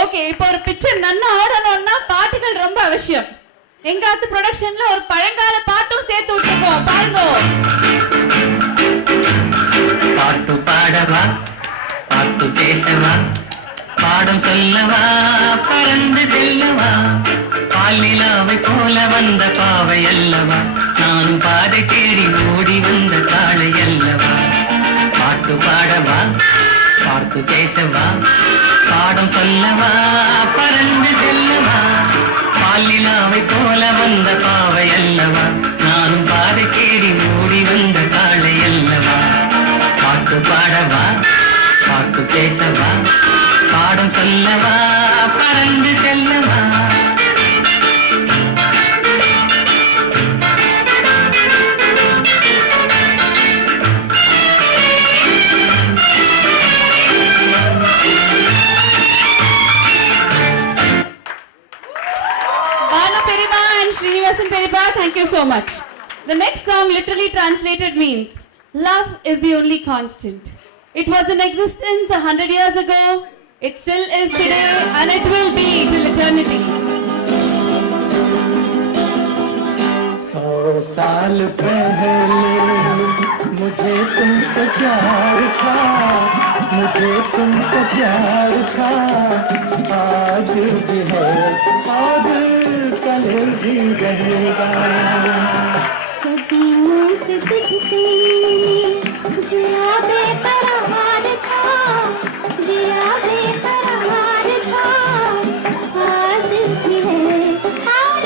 Okay, இப்போ ஒரு picture நல்லா ஆடணும்னா பாட்டுகள் ரொம்ப அவசியம். எங்காத்து ப்ரொடக்ஷன்ல ஒரு பழங்கால பாட்டும் சேர்த்து விட்டுருக்கோம், பாருங்க. பாட்டு பாடவா, பாட்டு பேசவா, பாடம் சொல்லவா, பறந்து செல்லவா, பால் நிலாவை போல வந்த பாவை அல்லவா, நானும் பாதை தேடி ஓடி வந்த காளை அல்லவா. பாட்டு பாடவா, பாட்டு பேசவா, பாடம் சொல்லவா, பறந்து செல்லவா, பால் நிலாவை போல வந்த பாவை அல்லவா, நானும் பாதை தேடி ஓடி வந்த காளை அல்லவா. பாட்டு பாடவா, பாட்டு பேசவா, பாடம் சொல்லவா, பறந்து செல்லவா. Srinivasan Peripa, thank you so much. The next song literally translated means love is the only constant. It was in existence 100 years ago, it still is today, and it will be till eternity. 100 साल पहले मुझे तुमसे प्यार था, मुझे तुमसे प्यार था, आज भी है और कल भी रहेगा. सदियों से तुझसे जिया बेकरार था, जिया बेकरार था, आज भी है और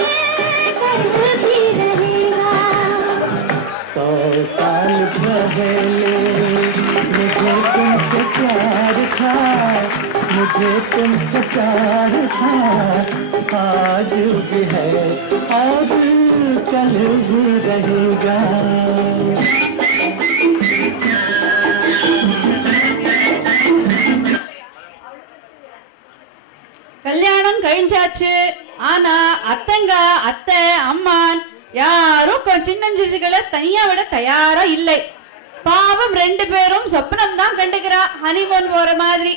कल भी रहेगा. 100 साल पहले मुझे तुमसे प्यार था, मुझे तुमसे प्यार था, आज भी है और कल भी रहेगा. கல்யாணம் கழிஞ்சாச்சு, ஆனா அத்தங்க அத்தை அம்மான் யாரும் சின்னஞ்சிறுகளை தனியா விட தயாரா இல்லை. பாவம் 2 பேரும் சொப்னம் தான் கண்டுக்கிறா, ஹனிமூன் போற மாதிரி.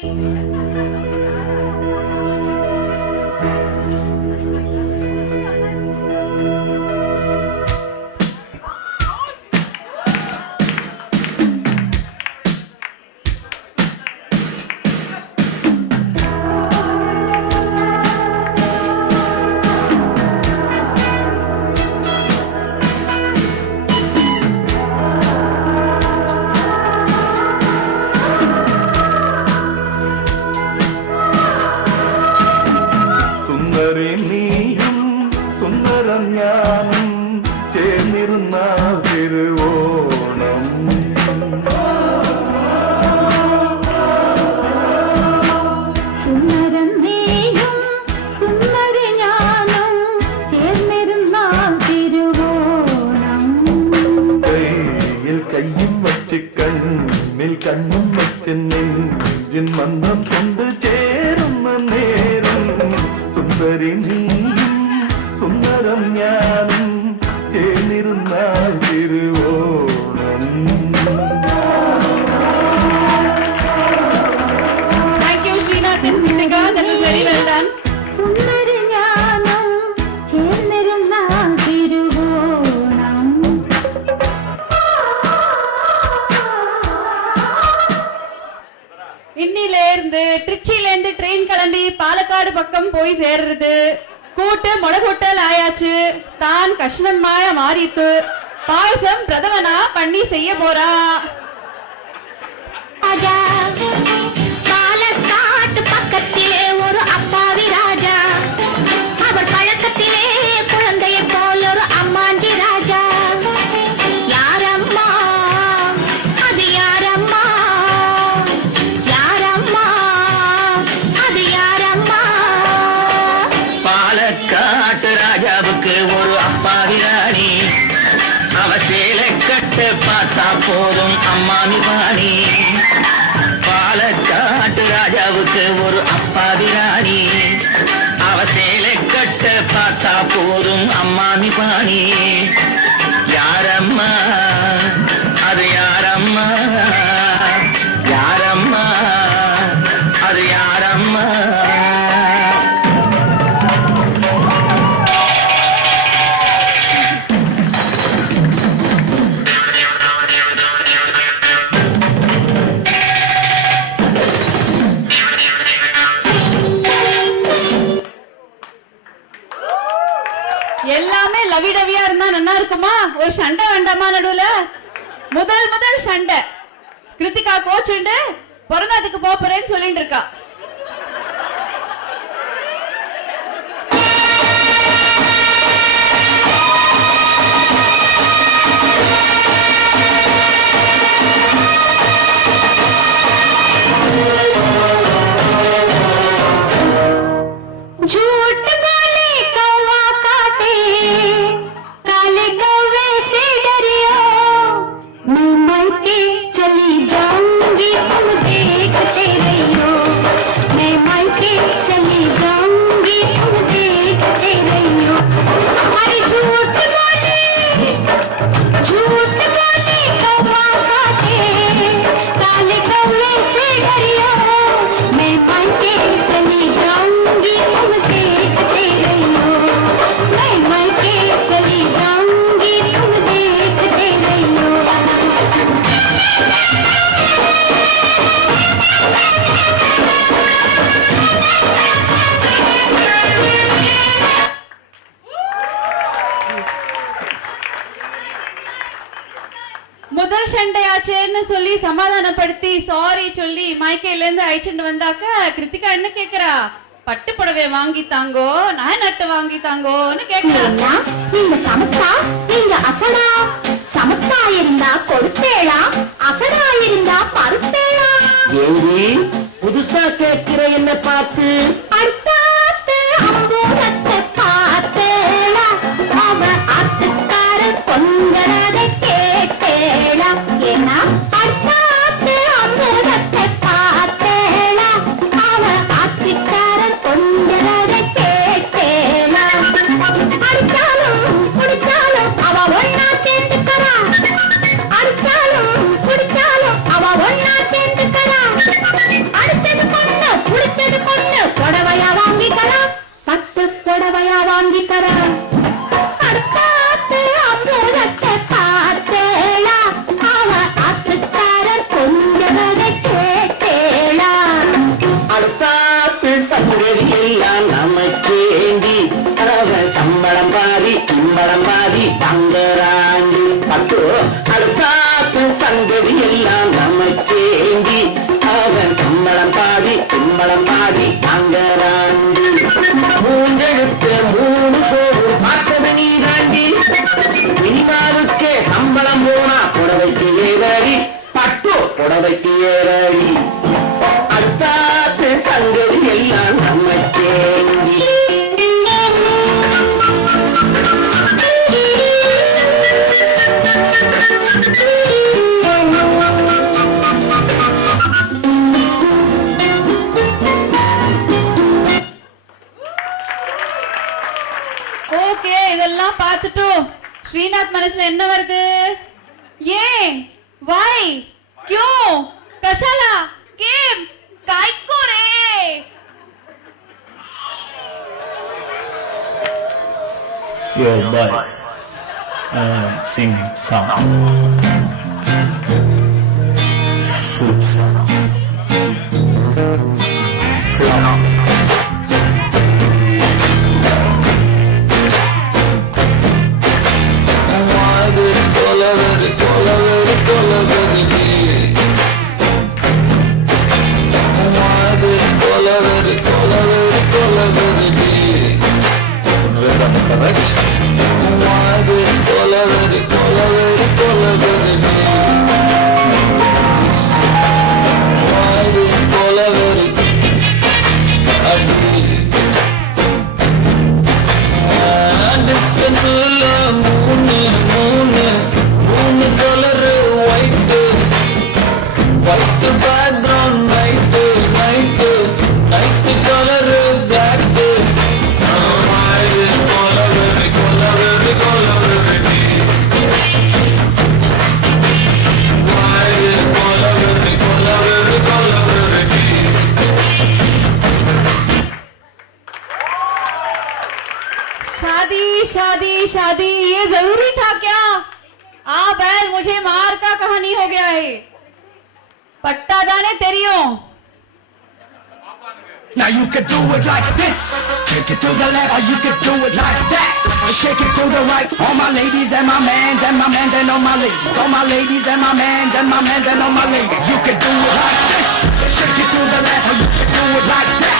கண்ணும் நெஞ்சின் மந்தம் கொண்டு சேரும் நேரம் சுந்தரி நீயும் சுந்தரம் ஞானம் சேர்ந்திருந்தால் Thiruvonam. Thank you, Srinath and Kritika. That was very well done. திருச்சியில இருந்து ட்ரெயின் கிளம்பி பாலக்காடு பக்கம் போய் சேர்றது. கூட்டு முளகூட்டல் ஆயாச்சு, தான் கஷ்ணமாய மாறித்து பாயசம் பிரதமனா பண்ணி செய்ய போறா. பாலக்காட்டு பக்கத்திலே ஒரு அப்பாவி ராஜா, அவர் பழக்கத்திலே குழந்தையை போல் ஒரு அம்மாண்டி ராஜா. யாரம்மா அது யாரம்மா, யாரம்மா அது யாரம்மா. பாலக்காட்டு ராஜாவுக்கு ஒரு அப்பாவி ராணி, அவ சேலை கட்டு பார்த்தா போதும் அம்மாமி பாணி. பாலக்காட்டு ராஜாவுக்கு ஒரு அப்பாவி ராணி, அவ சேலை கட்டு பார்த்தா போதும் அம்மாமி பாணி. யாரம்மா அது யாரம்மா, யாரம்மா அது யாரம்மா. லவி டவியா இருந்தா நல்லா இருக்குமா? ஒரு சண்டை வேண்டாமா நடுவுல? முதல் சண்டை. கிருத்திகா கோச்சுண்டு பிறந்தாதுக்கு போறேன்னு சொல்லிட்டு இருக்கா. झूठ बोले कौवा काटे काले कौवे से डरियो मैं मायके चली जाऊंगी तुम देखते रहियो मैं मायके चली जाऊंगी तुम देखते रहियो अरे झूठ बोले कौवा काटे काले कौवे से डरियो मैं मायके चली जाऊंगी तुम देखते रहियो मैं मायके चली जाऊंगी तुम देखते रहियो முதல் சண்டையாச்சேன்னு சொல்லி சமாதானப்படுத்தி சாரி சொல்லி மைக்கையில இருந்து அழைச்சிட்டு வந்தாக்க கிருத்திகா என்ன கேக்குறா? பட்டு புடவை வாங்கி தாங்கோ, நான் நட்டு வாங்கி தாங்கோன்னு கேக்குறா. ஏன்னா, நீங்க சமத்தா நீங்க அசடா சமத்தா இருந்தா கொடுப்பேளா அசடா இருந்தா பருப்பேளா ஏண்டி புதுசா கேட்கிற என்ன பார்த்து? அடுத்தாத்து அம்பூரத்தை பார்த்தேளா அவ ஆத்துக்காரன் பொங்கரதை கேட்டேளா ஏன்னா அடுத்தாத்து அம்பூரத்தை பார்த்தேளா அவ ஆத்துக்காரன் பொங்கரதை கேட்டேளா அடிச்சாலும் குடிச்சாலும் அவ ஒன்னா சேர்ந்துக்கறா அடிச்சாலும் குடிச்சாலும் அவ ஒன்னா சேர்ந்துக்கறா அடுத்தது பொண்ணு புடிச்சது பொண்ணு புடவையா வாங்கிக்கலாம் பட்டு புடவையா வாங்கிக்கலாம் அடுத்தாத்து அம்பூரத்தை பார்த்தேளா அவ ஆத்துக்காரர் பொங்கரதை கேட்டேளா அடுத்தாத்து சங்கதி எல்லாம் நமக்கேண்டி அவ சம்பளம் பாதி இம்பளம் பாதி தங்கராண்டி பட்டு அடுத்தாத்து சங்கதி எல்லாம் நமக்கேண்டி அவ சம்பளம் பாதி இம்பளம் பாதி தங்கராண்டி மூன்றெழுத்து மூணு சோறு பார்த்தது நீ தாண்டி சினிமாவுக்கே சம்பளம் போனா புடவைக்கு ஏறடி பட்டு புடவைக்கு ஏறடி அடுத்தாத்து சங்கதி எல்லாம் நமக்கேண்டி ஓகே, இதெல்லாம் பார்த்துட்டோம். ஸ்ரீநாத் மனசுல என்ன வருது? ஏன், வை, क्यों, कशाला, केम, कायको रे? Yo boys, sing song, shoot song, flop song. शादी शादी ये जरूरी था क्या? आ बैल मुझे मार का कहानी हो गया है. पट्टा दाने तेरियो Now you can do it like this. Shake it to the left, or you can do it like that. Shake it to the right. All my ladies and my mans and my mans and all my ladies. All my ladies and my mans and my mans and all my ladies. You can do it like this. Shake it to the left, or you can do it like that.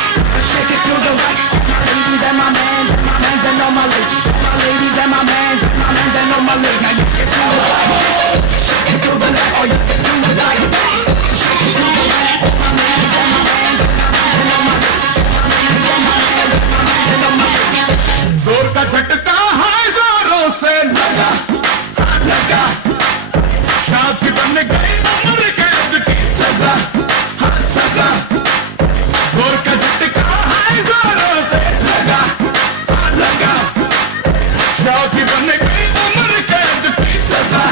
Shake it to the right. All my ladies and my mans and my mans and all my ladies. All my ladies and my mans and my mans and all my ladies. Now you can do it like this. Shake it to the left, or you can do it like that. Shake it to the right. All my mans and my mans and my mans and all my ladies. जोर का झटका है जोरों से लगा लगा शादी बन गई उम्र कैद की सजा सजा जोर का झटका है जोरों से लगा लगा शादी बन गई उम्र कैद की सजा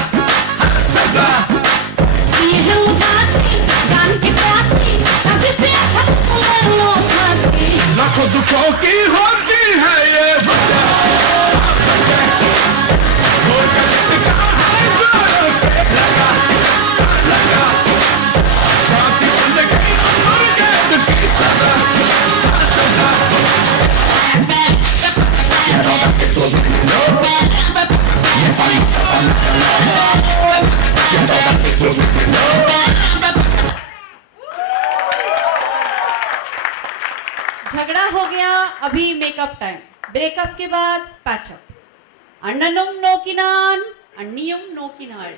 सजा ये है उदासी जान की प्यासी शादी से अच्छा लो फांसी लाखों दुखों की होती है ये वजह जोर का झटका है जोरों से लगा लगा शादी बन गई उम्र कैद की सजा सजा झगड़ा हो गया, अभी मेकअप टाइम. ब्रेकअप के बाद patch up. अण्णनुम नोकिनान अन्नियुम नोकिनाल.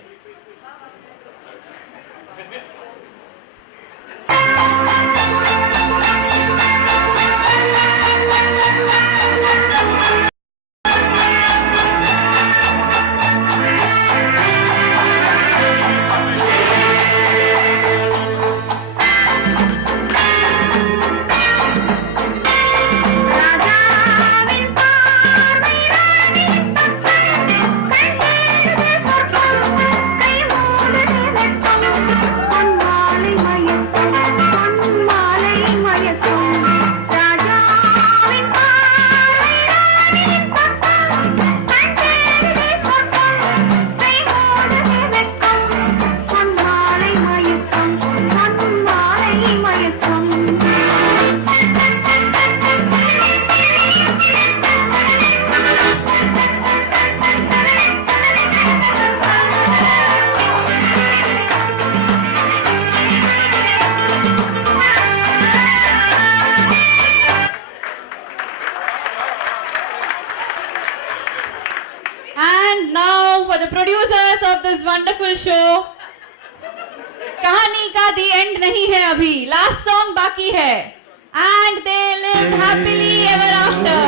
For the producers of this wonderful show, कहानी का the end नहीं है अभी, last song बाकी है, and they lived happily ever after.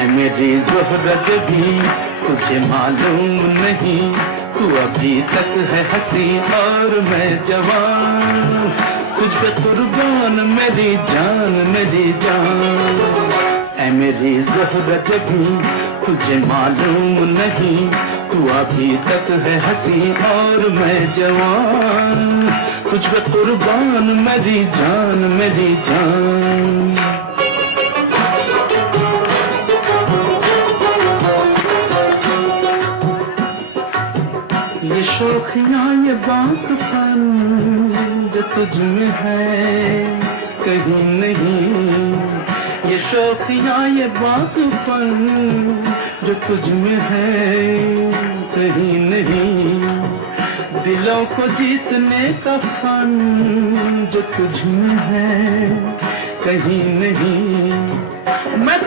ऐ मेरी ज़ोहरत भी तुझे मालूम नहीं, तू अभी तक है हंसी और मैं जवान, तुझ पे कुर्बान मेरी जान मेरी जान. ऐ मेरी ज़ोहरत भी तुझे मालूम नहीं, तू अभी तक है हंसी और मैं जवान, तुझ पे कुर्बान मेरी जान मेरी जान. ये शोखियाँ ये बात फन जो तुझ में है कहीं नहीं, ये शोखियाँ ये बात फन जो तुझ में है कहीं नहीं, दिलों को जीतने का फन जो तुझ में है कहीं नहीं. मैं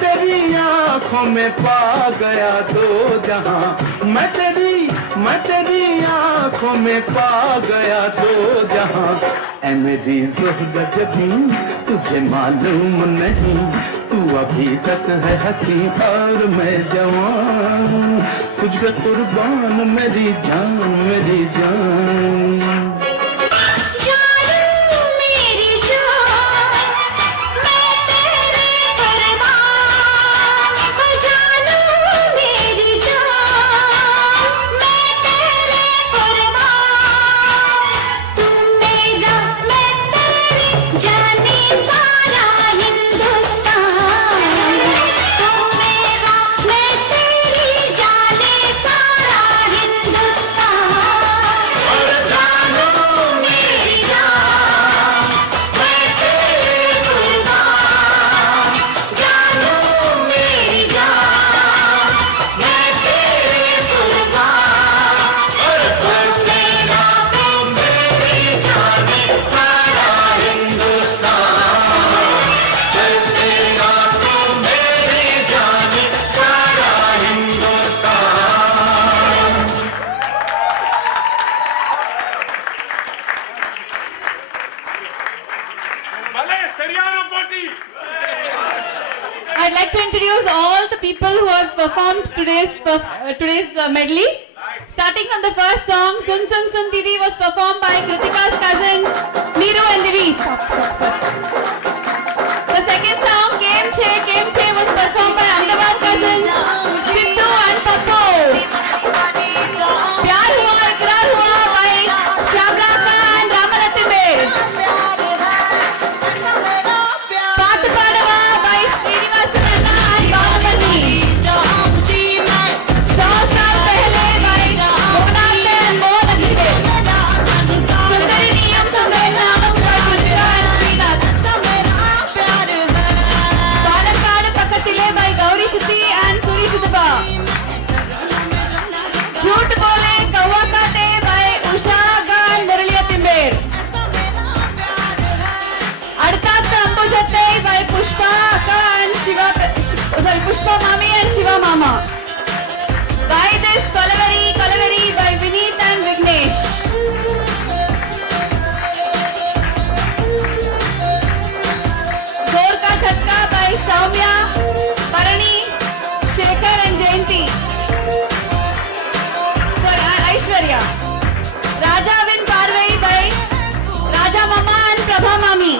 तेरी आँखों में पा गया दो जहां, मैं तेरी आँखों में पा गया दो जहां. ऐ मेरी ज़ोहरत भी तुझे मालूम नहीं, तू अभी तक है हंसी और मैं जवान, तुझ पे कुर्बान मेरी जान मेरी जान. introduce all the people who have performed today's medley. Starting from the first song, Sun Sun Sun Didi was performed by Kritika's cousins, Neeru and Divi. The second song, Kem Che was performed by Ahmedabad cousins, Chintu and Pappo. Pyar Hua Ikrar Hua by Shyamla and Ramanathimbe. Paatu Padava by Srinivasan and Bhavamani. Saal Pehle by Mohanlal and Mohanathibe. Sundari Niyam Sundari Naam by Kritika and Srinath. Palakkad Pakkatile by Gauri Chitti and Suri Chitappa. Jhoot Bole Kawa Kate by Usha and Murali Timber. Aduthatha Ambujatte by Pushpa and Pushpa Mami and Shiva Mama. By this Kalavari by Vineet and Vignesh. Gorka Chatka by Soumya, Parani, Shekhar and Jayanti. Aishwarya. Raja Vin Parvai by Raja Mama and Prabha Mami.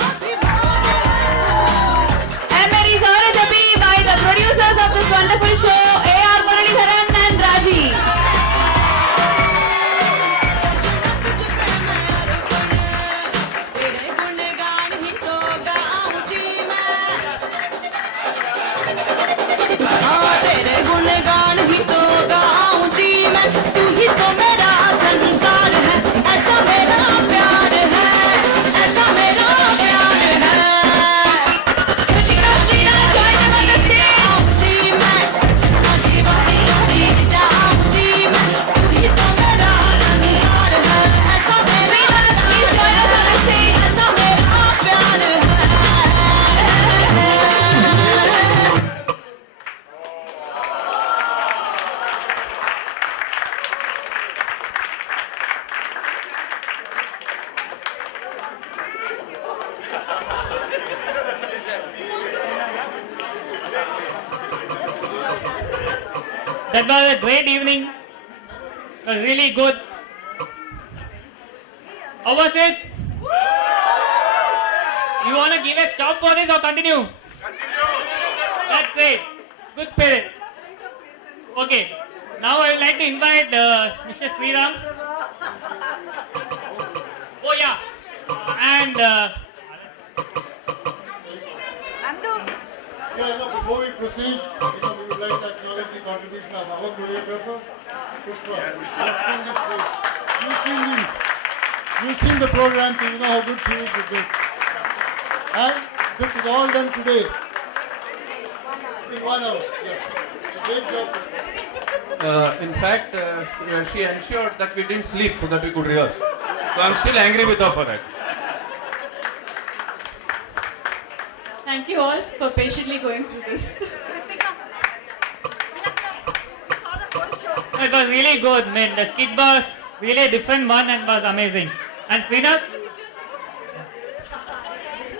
And Mary Zora Jabi by the producers of this wonderful show, A.R. Muralidharan and Raji. तेरे गुणगान ही तो गाऊं जी मैं, तू ही तो मेरा संसार है, ऐसा मेरा प्यार है, ऐसा मेरा प्यार है। सजना जीना join the mother जी मैं, सजना जीवानी जी जाऊं जी मैं, तू ही तो मेरा संसार है, ऐसा मेरा प्यार है, ऐसा मेरा प्यार है। That was a great evening. It was really good. How was it? You want to give a stop for this or continue? That's great. Good spirit. Okay. Now I would like to invite Mr. Sriram. Oh yeah. And Before we proceed, we would like to acknowledge the contribution of our choreographer, Pushpa. You've seen the program, so you know how good she is with this. And this is all done today. In 1 hour. Yeah. Great job, Pushpa. In fact, she ensured that we didn't sleep so that we could rehearse. So I'm still angry with her for that. Thank you all for patiently going through this. it was really good. Man, the skit was really a different one and was amazing. And Srinath?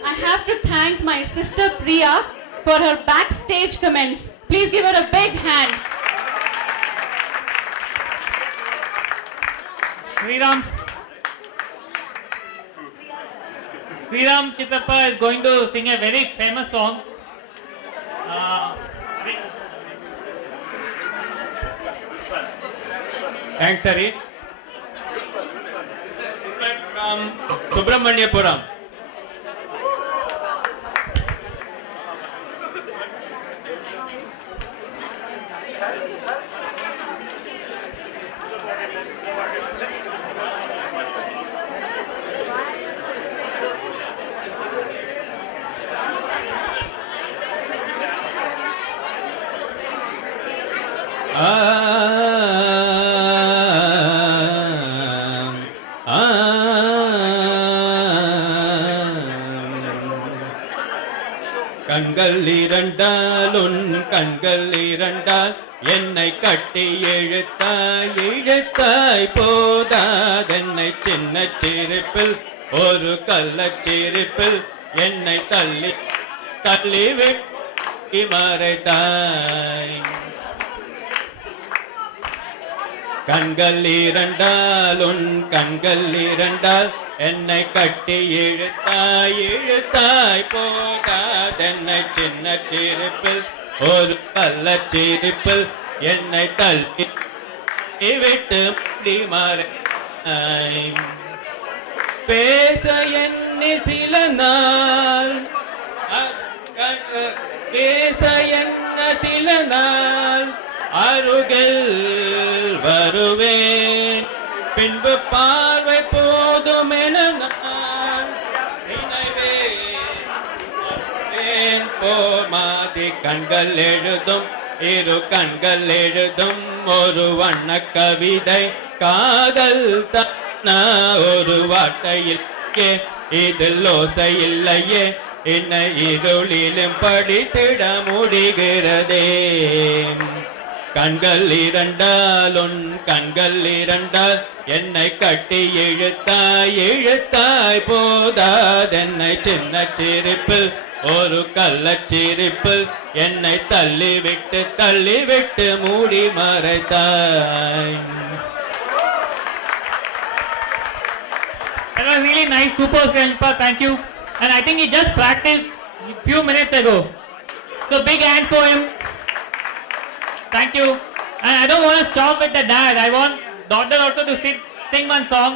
I have to thank my sister Priya for her backstage comments. Please give her a big hand. Sriram Chitappa is going to sing a very famous song. Thanks, Hari. From Subramaniapuram. கண்கள் இரண்டால் உன் கண்கள் இரண்டால் என்னை கட்டி இழுத்தாய் போதாதென்னை சின்ன சிரிப்பில் ஒரு கள்ளச்சிரிப்பில் என்னை தள்ளி மறைத்தாய். கண்கள் இரண்டால் உன் கண்கள் இரண்டால் என்னை கட்டி இழுத்தாய் இழுத்தாய் போகாதென்னை சின்ன சிரிப்பில் ஒரு கள்ள சிரிப்பில் என்னை தள்ளி விட்டு முடி மறைத்தாய். பேச எண்ணி சில நாள் பேச என்ன சில நாள் அருகில் வருவேன். பின்பு பார்வை போதும் என நான் நினைவேன். போமாதி கண்கள் எழுதும் இரு கண்கள் எழுதும் ஒரு வண்ண கவிதை காதல் தன்னா ஒரு வார்த்தையில் இதில் ஓசை இல்லையே என்னை இருளிலும் படித்திட முடிகிறதே. கண்கள் இரண்டால் உன் கண்கள் இரண்டால் என்னை கட்டி இழுத்தாய் இழுத்தாய் போதாதென்னை சின்ன சிரிப்பில் ஒரு கள்ளச் சிரிப்பில் என்னை தள்ளிவிட்டு மூடி மறைத்தாய். That was really nice, super Srilpa, thank you. And I think he just practiced a few minutes ago. So big hands for him. Thank you. And I don't want to stop with the dad. I want daughter also to sing one song.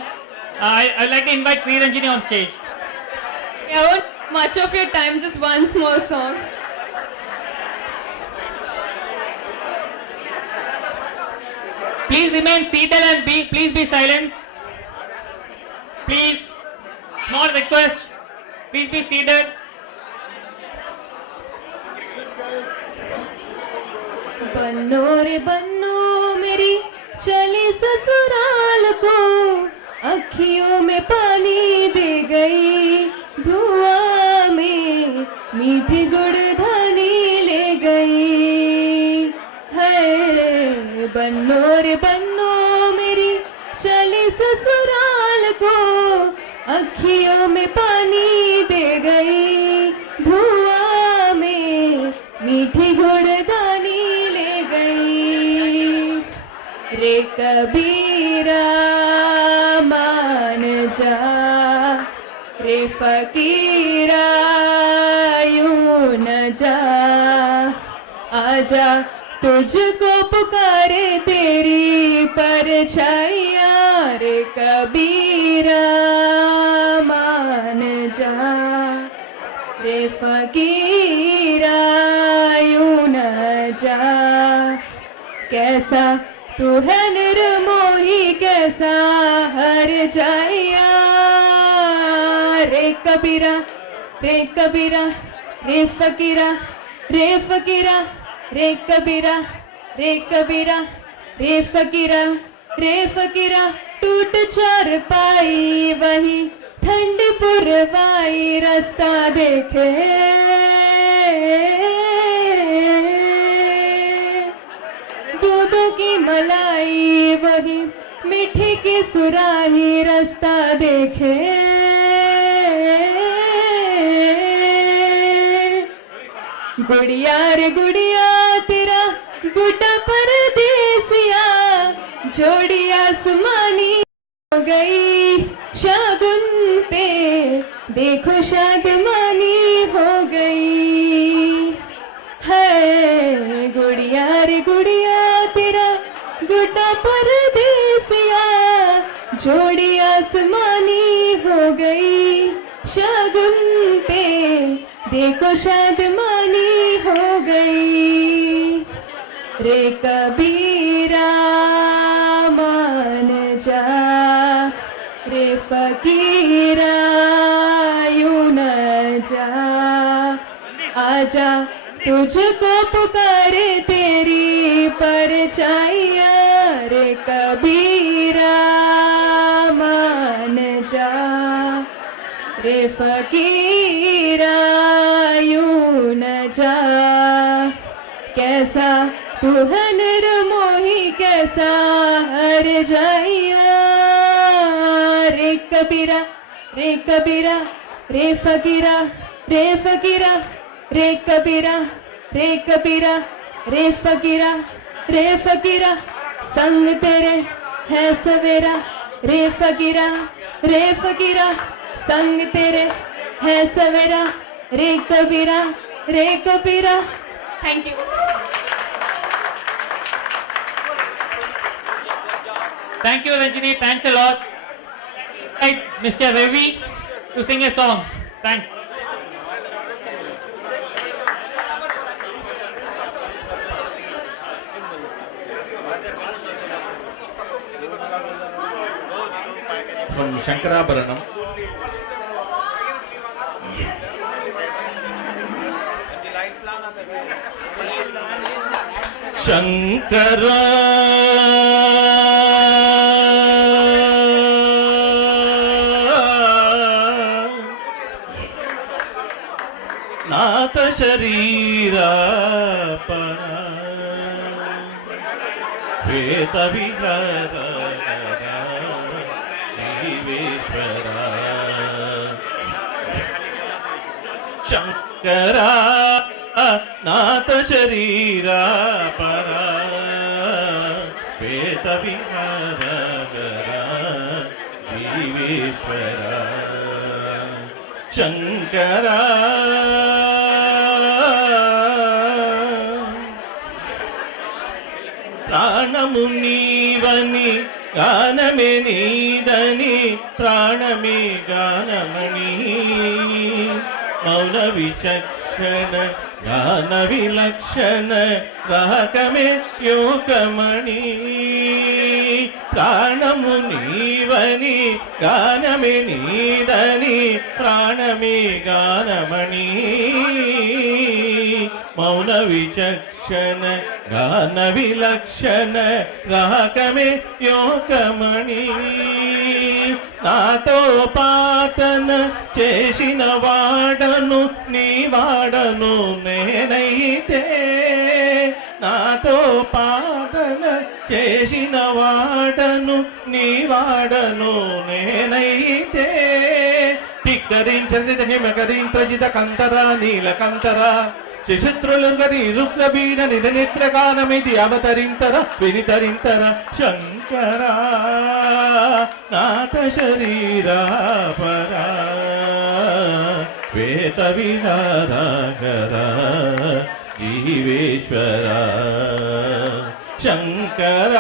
I'd like to invite Sri Ranjini on stage. I won't much of your time, just one small song. Please remain seated and please be silent. Please, small request. Please be seated. बन्नो रे बन्नो मेरी चली ससुराल को, अखियों में पानी दे गई, धुआं में मीठी गुड़धानी ले गई है। बन्नो रे बन्नो मेरी चली ससुराल को, अखियों में पानी दे गई, धुआं में मीठी गुड़धानी ले गई। रे कबीरा मान जा, रे फकीरा यूं न जा, आजा तुझको पुकारे तेरी परछाइया। रे कबीरा मान जा, रे फकीरा यूं न जा, कैसा तू है निर्मोही कैसा हर जाइया। रे कबीरा रे कबीरा रे फकीरा रे फकीरा रे कबीरा रे कबीरा रे फकीरा रे फकीरा, टूट चार पाई वही ठंडी पुरवाई, रास्ता देखे दूधों की मलाई वही मीठी की सुराही, रास्ता देखे गुड़िया रे गुड़िया तेरा गुड्डा परदेसिया, जोड़ी आसमानी हो गई, शगुन पे देखो शादमानी हो गई है। गुड़िया रे गुड़िया तेरा गुड्डा परदेसिया, जोड़ी आसमानी हो गई, शगुन पे देखो शादमानी हो गई। रे कबीरा मान जा, रे फकीरा यूं न जा, आजा तुझको पुकारे तेरी परछाइया। रे कबीरा मान जा, रे फकीरा यूं न जा, कैसा तू है निर्मोही कैसा हर जाइया। रे कबीरा रे कबीरा रे फकीरा रे फकीरा रे कबीरा रे कबीरा रे फकीरा संग तेरे है सवेरा रे फकीरा संग तेरे है सवेरा रे Kabira thank you Thank you, Ranjini. Thanks a lot. Right, Mr. Ravi to sing a song. Thanks. From Shankarabharanam. Shankara नाथ शरीरा वेद विहार जीवेश्वरा शंकरा नाथ शरीरा परा वेद विहार जीवेश्वरा शंकरा ప్రాణము నీవని గానమే నీదని ప్రాణమే గానమణి మౌన విచక్షణ గాన విలక్షణ రాగమే యోగమణి ప్రాణము నీవని గానమే నీదని ప్రాణమే గానమణి మౌన విచక్షణ గాన విలక్షణ రాగమే యోగమణి నాతో పాతన చేసిన వాడను నీ వాడను నేనైతే నాతో పాతన చేసిన వాడను నీ వాడను నేనైతే ధిక్కరించది హిమకరించజిత కంతరా నీలకంతరా శిశుత్రులుగని రుగ్రబీన నిరనిద్రగానమిది అవతరింతర వినితరింతర శంకర నాథ శరీరా పరా వేద విహారాగర జీవేశ్వర శంకర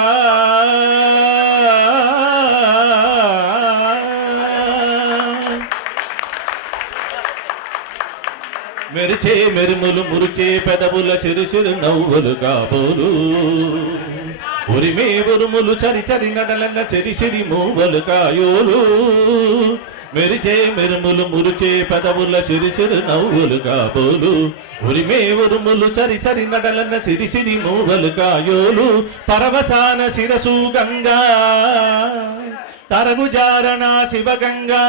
మెరిచే మెరుములు మురిచే పెదవుల చిరు చిరు నవ్వులు కాబోలు ఉరిమే ఉరుములు చరి చరి నడలన్న చెరి చెరి మూవలు కాయోలు మెరిచే మెరుములు మురిచే పెదవుల చిరు చిరు నవ్వులు కాబోలు ఉరిమే ఉరుములు చరి చరి నడలన్న సిరి సిరి మూవలు కాయోలు పరవసాన శిరసు గంగా తరగుజారణ శివగంగా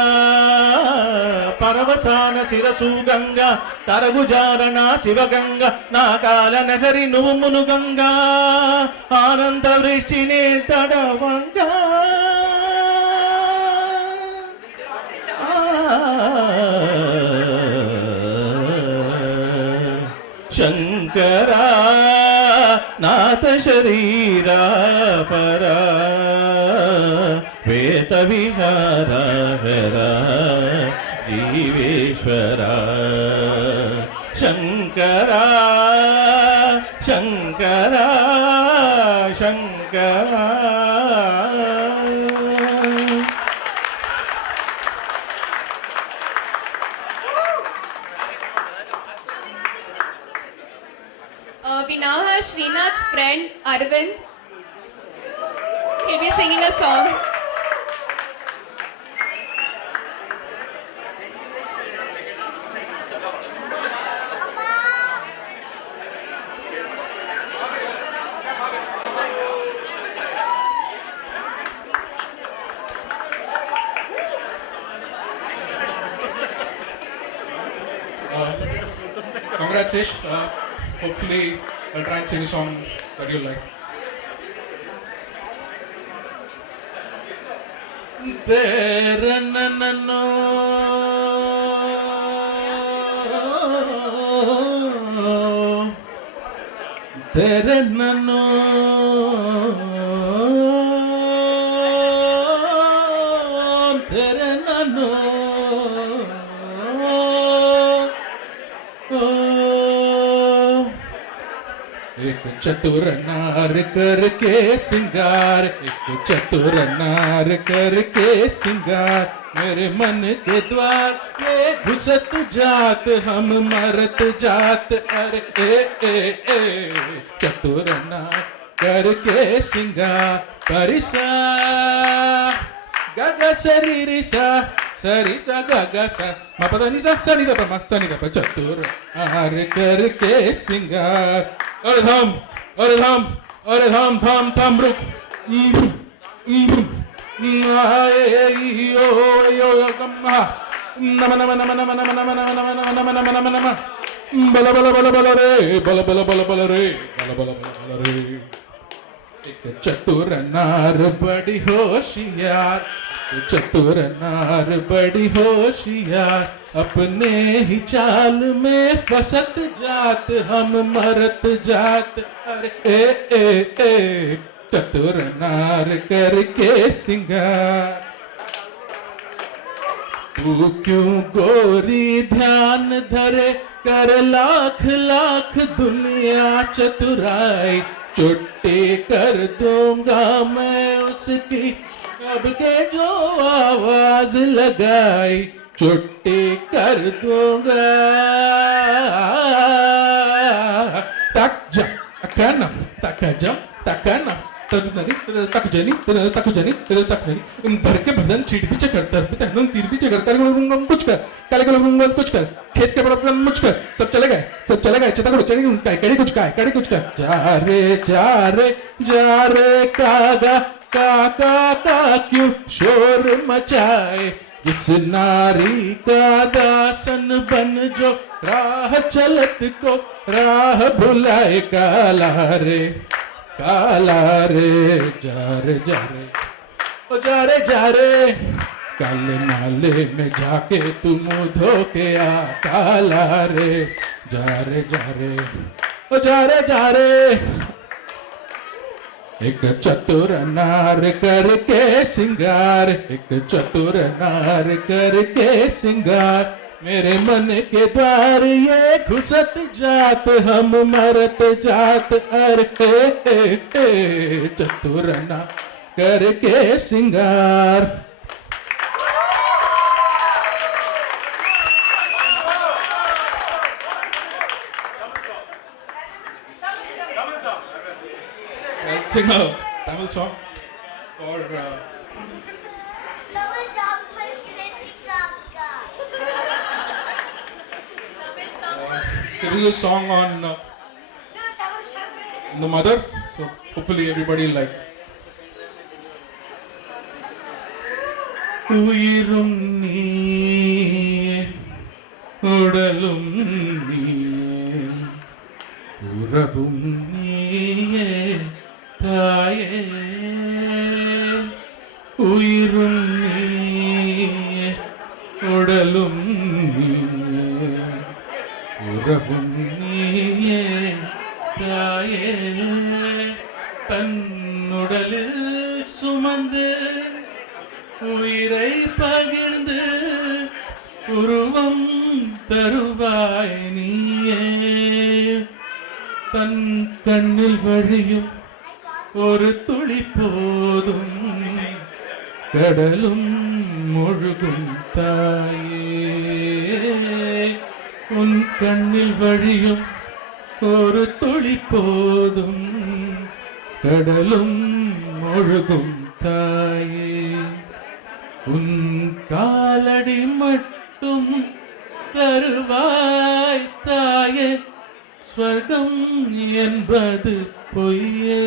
పరవసాన శిరసు గంగా తరగుజారణ శివగంగా నా కాల నగరి నువ్వును గంగా ఆనంద వృష్టినే తడవంగా శంకరా నాథ శరీరా పరా వేద విహార జీవేశ్వర Shankara Shankara Shankara We now have Srinath's friend Arvind. He'll be singing a song. Congrats, Ish. Hopefully, I'll try and sing a song that you'll like. ननो तेरे ननो एक चतुर नार करके सिंगार, एक चतुर नार करके सिंगार, मेरे मन के द्वार ये घुसत जात हम मरत जात, अरे ए चतुर नार करके सिंगार, परिसा गगा सरीरिसा सरीसा गगा सा मा पता नहीं सा सनी दा मा सनी दा चतुर नार करके सिंगार, अरे धाम अरे धाम अरे धाम थाम थाम रुक आए यो यो गम्मा नम नम नम नम नम नम नम नम नम नम नम नम बल बल बल बल रे बल बल बल बल रे बल बल बल रे। एक चतुर नार बड़ी होशियार, चतुर नार बड़ी होशियार, अपने ही चाल में फसत जात हम मरत जात, अरे ए चतुर नार करके सिंगार। तू क्यों गोरी ध्यान धरे कर लाख लाख दुनिया चतुराई, चुट्टी कर दूंगा मैं उसकी अब के जो आवाज लगाई, चुट्टी कर दूंगा तक जा तकनम तकजम तकनम तजनरी तकजनी तकजनी तकनरी भर के बदन चीट पीछे करता है तकनम तीर पीछे करता है कुछ कर काले को कुछ कर खेत के बराबर मुझ कर सब चले गए चिता को चली कड़ी कुछ कर जा रे कागा काका का क्यों शोर मचाए, जिस नारी का दासन बन जो राह चलत को राह भुलाए, काला रे जा रे ओ जा रे कल नाले में जाके तू मुँह धो के आ, काला रे जा रे ओ जा रे। एक चतुर नार करके सिंगार, एक चतुर नार करके सिंगार, मेरे मन के द्वार ये घुसत जात हम मरत जात, अरे चतुर नार करके सिंगार। Sing a Tamil song for this is a song on the mother, so hopefully everybody will like. உயிரும் நீயே உடலும் நீயே உறவும் நீயே தாயே, உயிரும் நீயே உடலும் நீயே உறவும் நீயே தாயே, தன்னுடலில் சுமந்து உயிரை பகிர்ந்து உருவம் தருவாய் நீயே, தன் கண்ணில் வழியும் ஒரு துளி போதும் கடலும் முழுகும் தாயே, உன் கண்ணில் வழியும் ஒரு துளி போதும் கடலும் முழுகும் தாயே, உன் காலடி மட்டும் தருவாய் தாயே, ஸ்வர்க்கம் என்பது பொய்யே,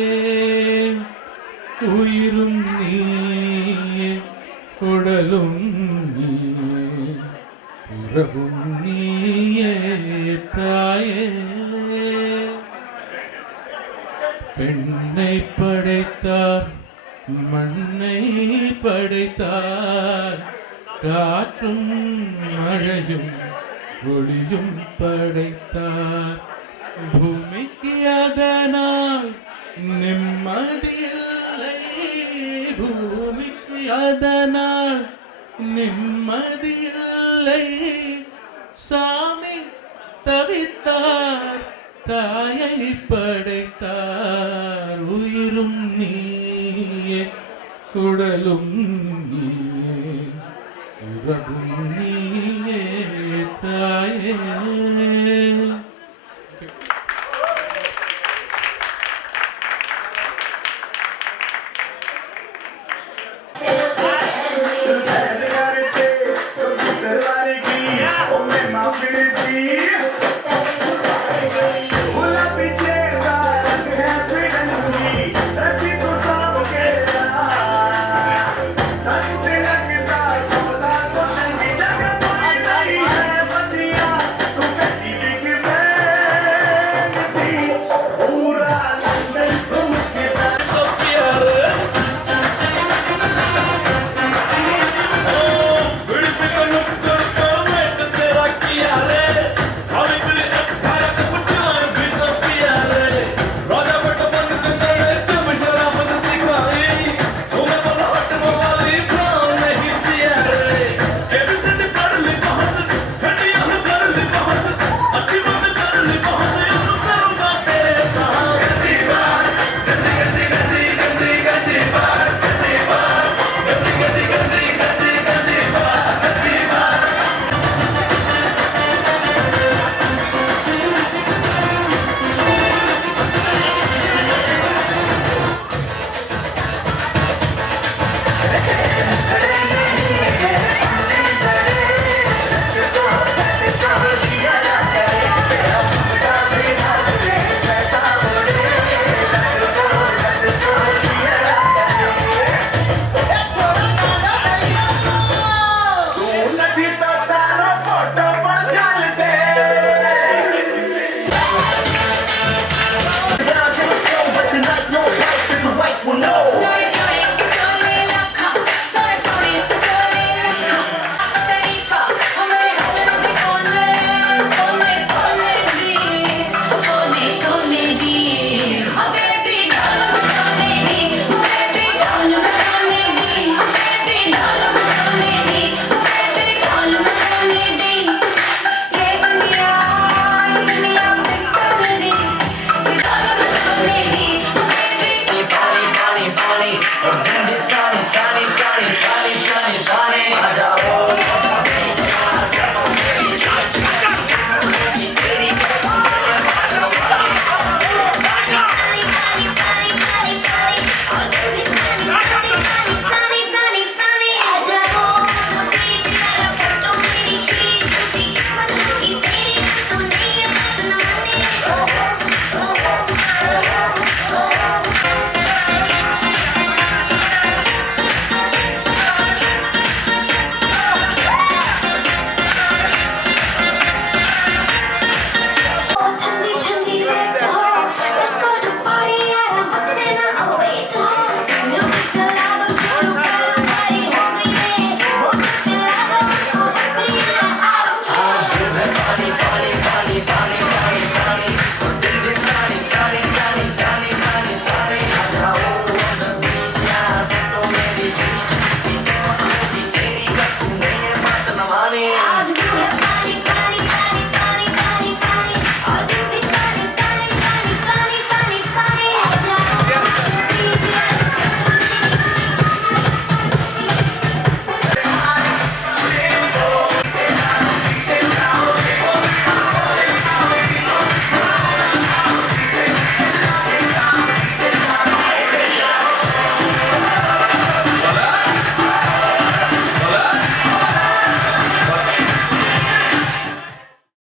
உயிரும் நீயே உடலும் நீயே உறவும் நீயே தாயே, பெண்ணை படைத்தார் மண்ணை படைத்தார், காற்றும் மழையும் ஒளியும் படைத்தார், பூமிக்கு அதனால் நிம்மதியில்லை பூமிக்கு அதனால் நிம்மதியில்லை சாமி தவித்தார் தாயை படைத்தார் உயிரும் நீயே குடலும் நீயே உறவும் நீயே தாயே. Sun